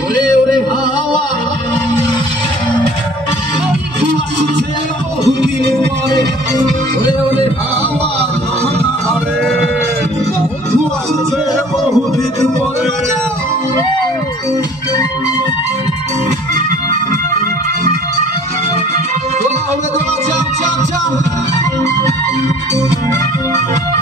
ওরে ওরে হাওয়া আসছে বহুদিন পরে ওরে ওরে হাওয়া বন্ধু আসছে বহুদিন পরে over the door, jump, jump.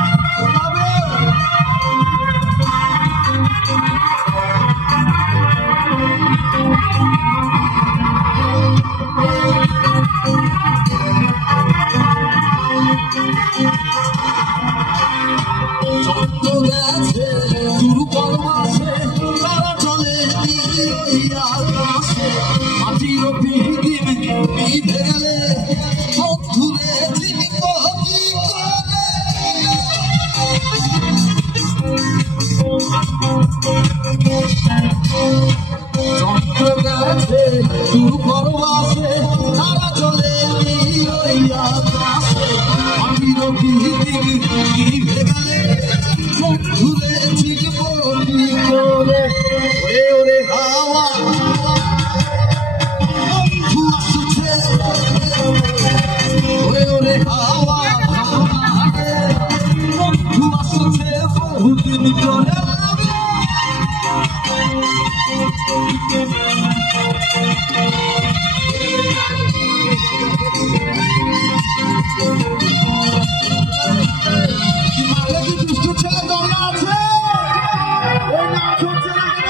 ওই নাচ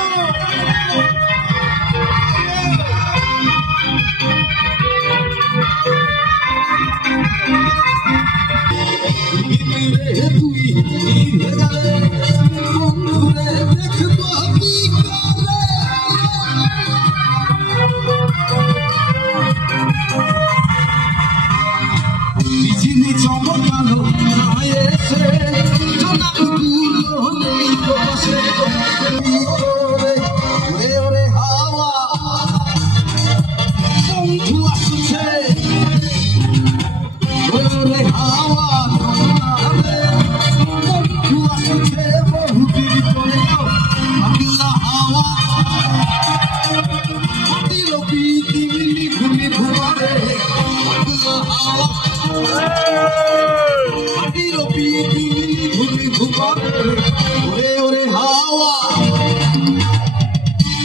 ওরে ওরে হাওয়া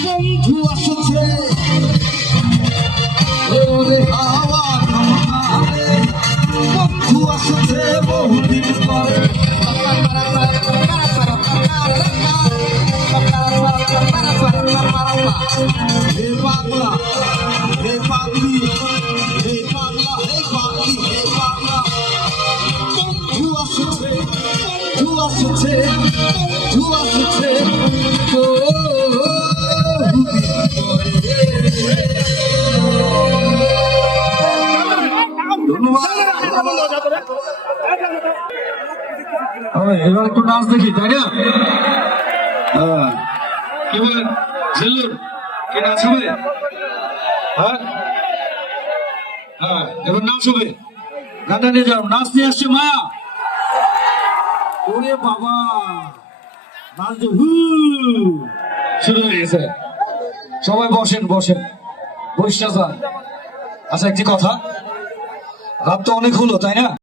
বন্ধু আসছে ওরে হাওয়া বন্ধু আসছে বহুদিন পরে আসছে, বন্ধু আসছে। এবার একটু নাচ দেখি, তাই না। কি বলেন ঝিল্লুর কি নাচ হবে? হ্যাঁ? হ্যাঁ এবার নাচ হবে। গানটা নিয়ে যাও। নাচ নিয়ে আসছে মায়া ওরে বাবা। নাচ হু শুরু হয়ে গেছে। সবাই বসেন বসেন। বৈশা যান আচ্ছা একটি কথা। রাত তো অনেক হলো, তাই না?